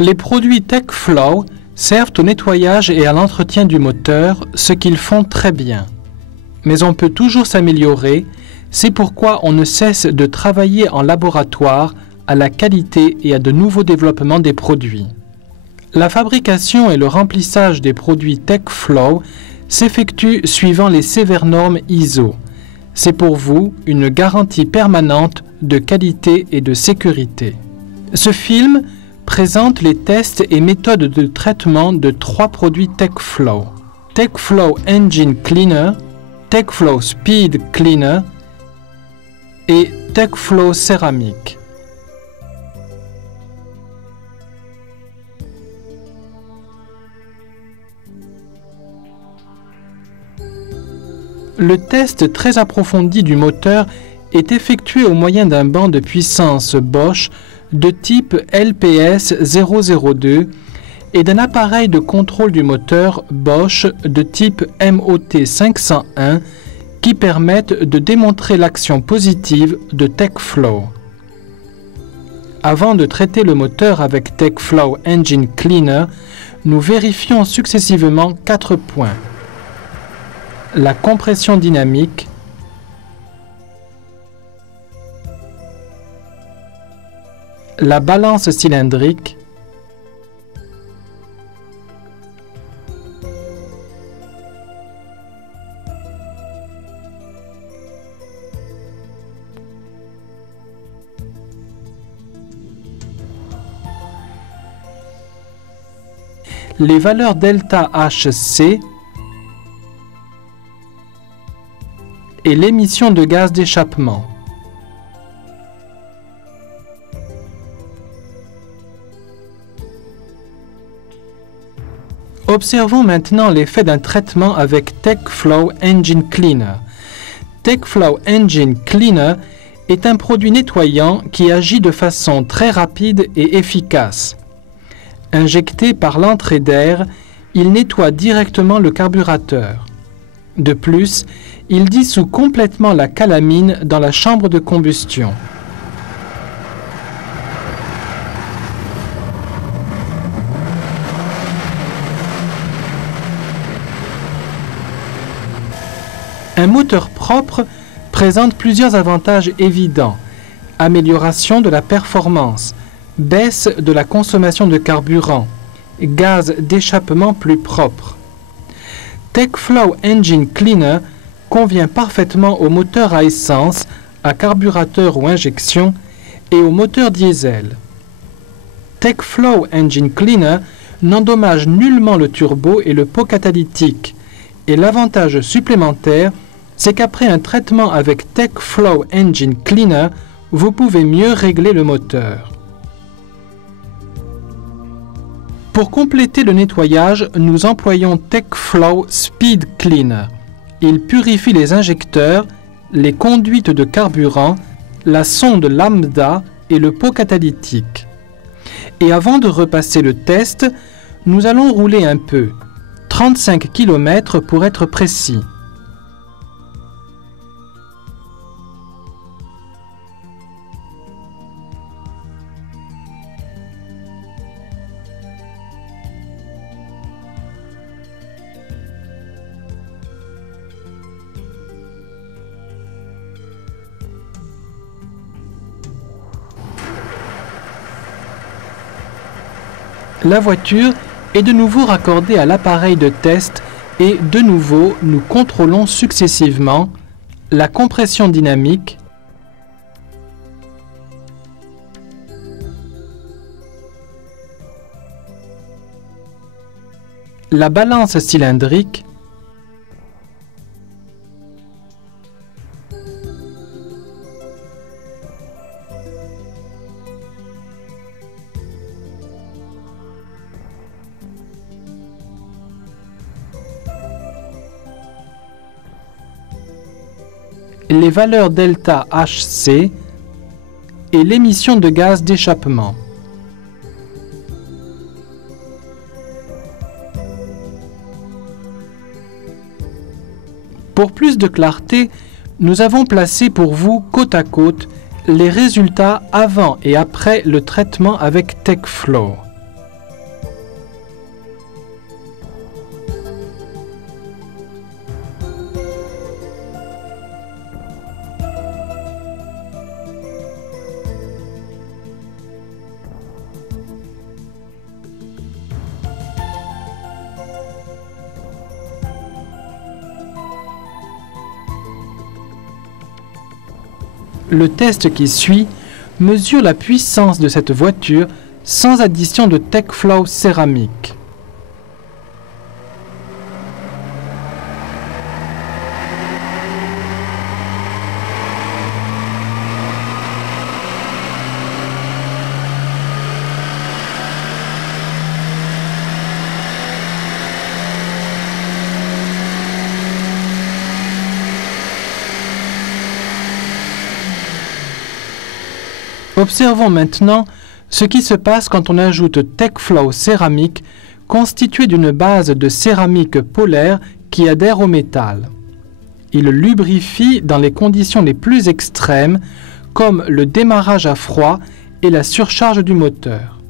Les produits TechFlow servent au nettoyage et à l'entretien du moteur, ce qu'ils font très bien. Mais on peut toujours s'améliorer, c'est pourquoi on ne cesse de travailler en laboratoire à la qualité et à de nouveaux développements des produits. La fabrication et le remplissage des produits TechFlow s'effectuent suivant les sévères normes ISO. C'est pour vous une garantie permanente de qualité et de sécurité. Ce film présente les tests et méthodes de traitement de 3 produits TechFlow. TechFlow Engine Cleaner, TechFlow Speed Cleaner et TechFlow Céramique. Le test très approfondi du moteur est effectué au moyen d'un banc de puissance Bosch de type LPS 002 et d'un appareil de contrôle du moteur Bosch de type MOT 501 qui permettent de démontrer l'action positive de TechFlow. Avant de traiter le moteur avec TechFlow Engine Cleaner, nous vérifions successivement 4 points. La compression dynamique, la balance cylindrique, les valeurs delta HC et l'émission de gaz d'échappement. Observons maintenant l'effet d'un traitement avec TechFlow Engine Cleaner. TechFlow Engine Cleaner est un produit nettoyant qui agit de façon très rapide et efficace. Injecté par l'entrée d'air, il nettoie directement le carburateur. De plus, il dissout complètement la calamine dans la chambre de combustion. Un moteur propre présente plusieurs avantages évidents. Amélioration de la performance, baisse de la consommation de carburant, gaz d'échappement plus propre. TechFlow Engine Cleaner convient parfaitement aux moteurs à essence, à carburateur ou injection et aux moteurs diesel. TechFlow Engine Cleaner n'endommage nullement le turbo et le pot catalytique. Et l'avantage supplémentaire, c'est qu'après un traitement avec TechFlow Engine Cleaner, vous pouvez mieux régler le moteur. Pour compléter le nettoyage, nous employons TechFlow Speed Cleaner. Il purifie les injecteurs, les conduites de carburant, la sonde lambda et le pot catalytique. Et avant de repasser le test, nous allons rouler un peu, 35 km pour être précis. La voiture est de nouveau raccordée à l'appareil de test et de nouveau nous contrôlons successivement la compression dynamique, la balance cylindrique, les valeurs delta HC et l'émission de gaz d'échappement. Pour plus de clarté, nous avons placé pour vous côte à côte les résultats avant et après le traitement avec TechFlow. Le test qui suit mesure la puissance de cette voiture sans addition de TechFlow céramique. Observons maintenant ce qui se passe quand on ajoute TechFlow céramique constitué d'une base de céramique polaire qui adhère au métal. Il lubrifie dans les conditions les plus extrêmes comme le démarrage à froid et la surcharge du moteur.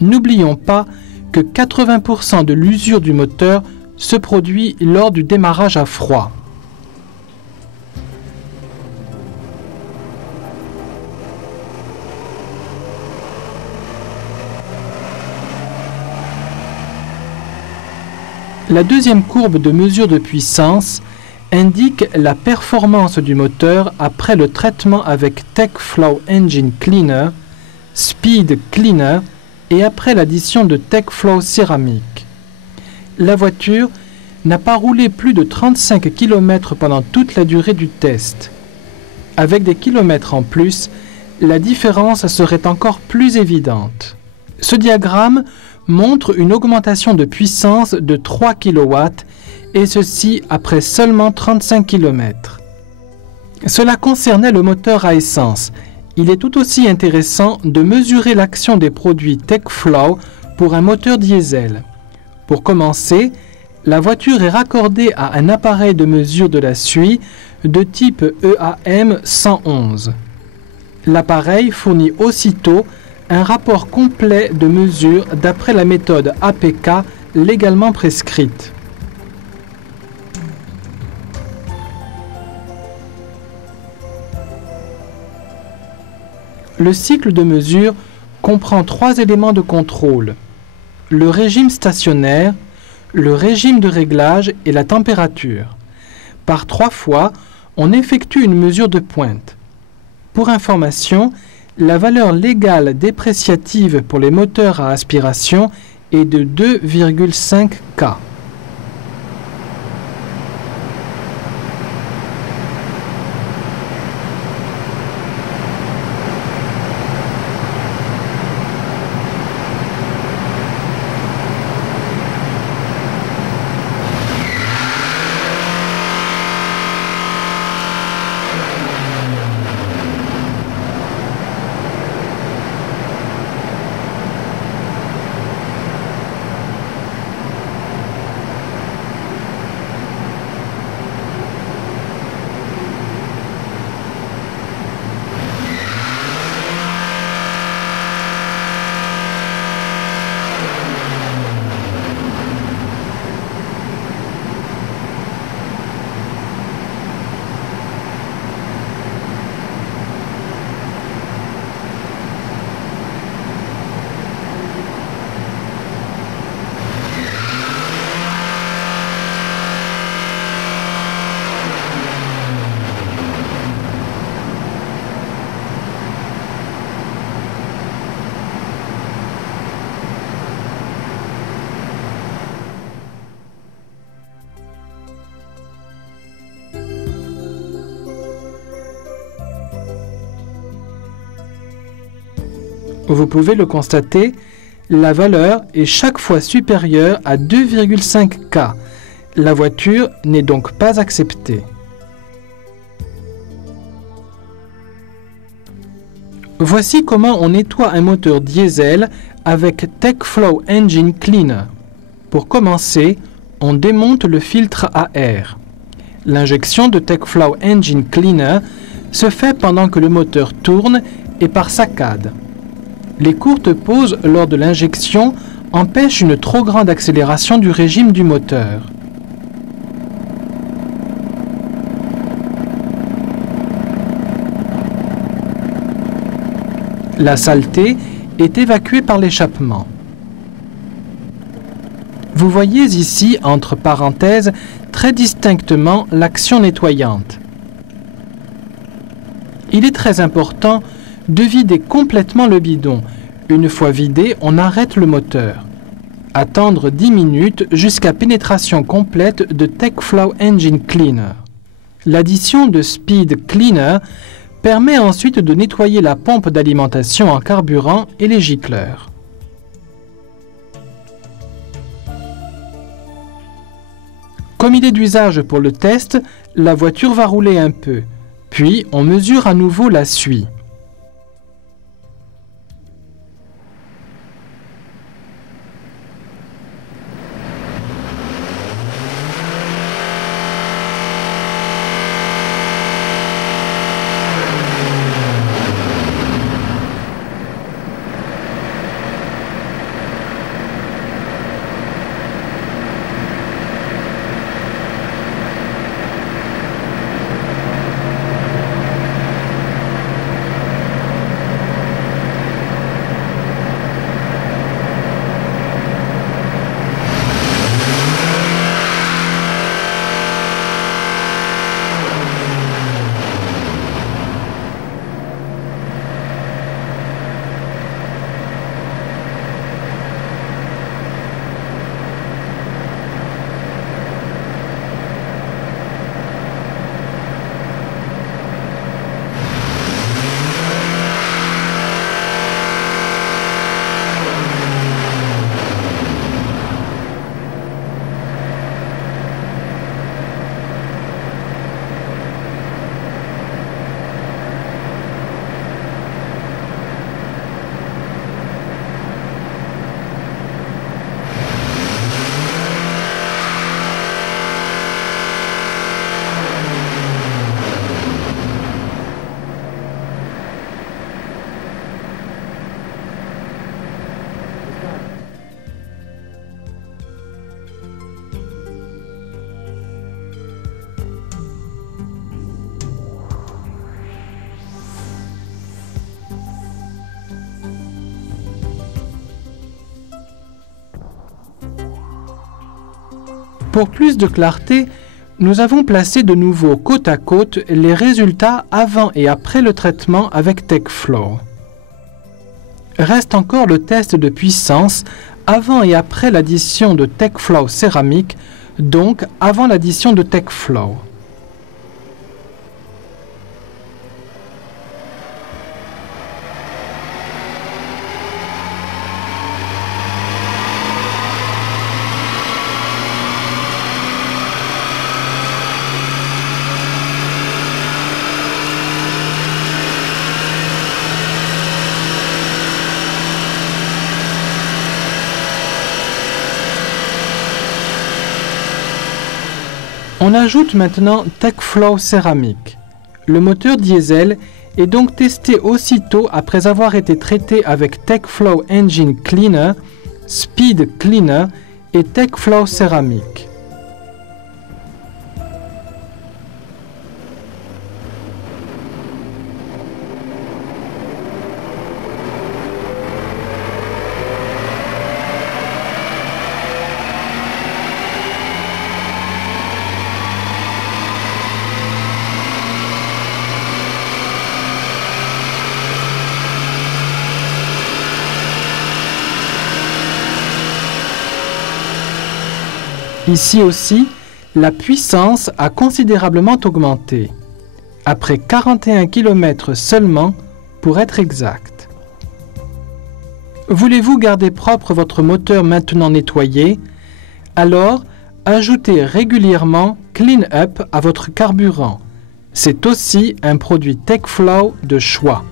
N'oublions pas que 80% de l'usure du moteur se produit lors du démarrage à froid. La deuxième courbe de mesure de puissance indique la performance du moteur après le traitement avec TechFlow Engine Cleaner, Speed Cleaner et après l'addition de TechFlow céramique. La voiture n'a pas roulé plus de 35 km pendant toute la durée du test. Avec des kilomètres en plus, la différence serait encore plus évidente. Ce diagramme montre une augmentation de puissance de 3 kW et ceci après seulement 35 km. Cela concernait le moteur à essence. Il est tout aussi intéressant de mesurer l'action des produits TechFlow pour un moteur diesel. Pour commencer, la voiture est raccordée à un appareil de mesure de la suie de type EAM 111. L'appareil fournit aussitôt un rapport complet de mesure d'après la méthode APK légalement prescrite. Le cycle de mesure comprend 3 éléments de contrôle: le régime stationnaire, le régime de réglage et la température. Par 3 fois, on effectue une mesure de pointe. Pour information, la valeur légale dépréciative pour les moteurs à aspiration est de 2,5 K. Vous pouvez le constater, la valeur est chaque fois supérieure à 2,5 K. La voiture n'est donc pas acceptée. Voici comment on nettoie un moteur diesel avec TechFlow Engine Cleaner. Pour commencer, on démonte le filtre à air. L'injection de TechFlow Engine Cleaner se fait pendant que le moteur tourne et par saccade. Les courtes pauses lors de l'injection empêchent une trop grande accélération du régime du moteur. La saleté est évacuée par l'échappement. Vous voyez ici, entre parenthèses, très distinctement l'action nettoyante. Il est très important de vider complètement le bidon. Une fois vidé, on arrête le moteur. Attendre 10 minutes jusqu'à pénétration complète de TechFlow Engine Cleaner. L'addition de Speed Cleaner permet ensuite de nettoyer la pompe d'alimentation en carburant et les gicleurs. Comme il est d'usage pour le test, la voiture va rouler un peu. Puis, on mesure à nouveau la suie. Pour plus de clarté, nous avons placé de nouveau côte à côte les résultats avant et après le traitement avec TechFlow. Reste encore le test de puissance avant et après l'addition de TechFlow céramique, donc avant l'addition de TechFlow. On ajoute maintenant TechFlow céramique. Le moteur diesel est donc testé aussitôt après avoir été traité avec TechFlow Engine Cleaner, Speed Cleaner et TechFlow céramique. Ici aussi, la puissance a considérablement augmenté, après 41 km seulement pour être exact. Voulez-vous garder propre votre moteur maintenant nettoyé? Alors, ajoutez régulièrement Clean Up à votre carburant. C'est aussi un produit TechFlow de choix.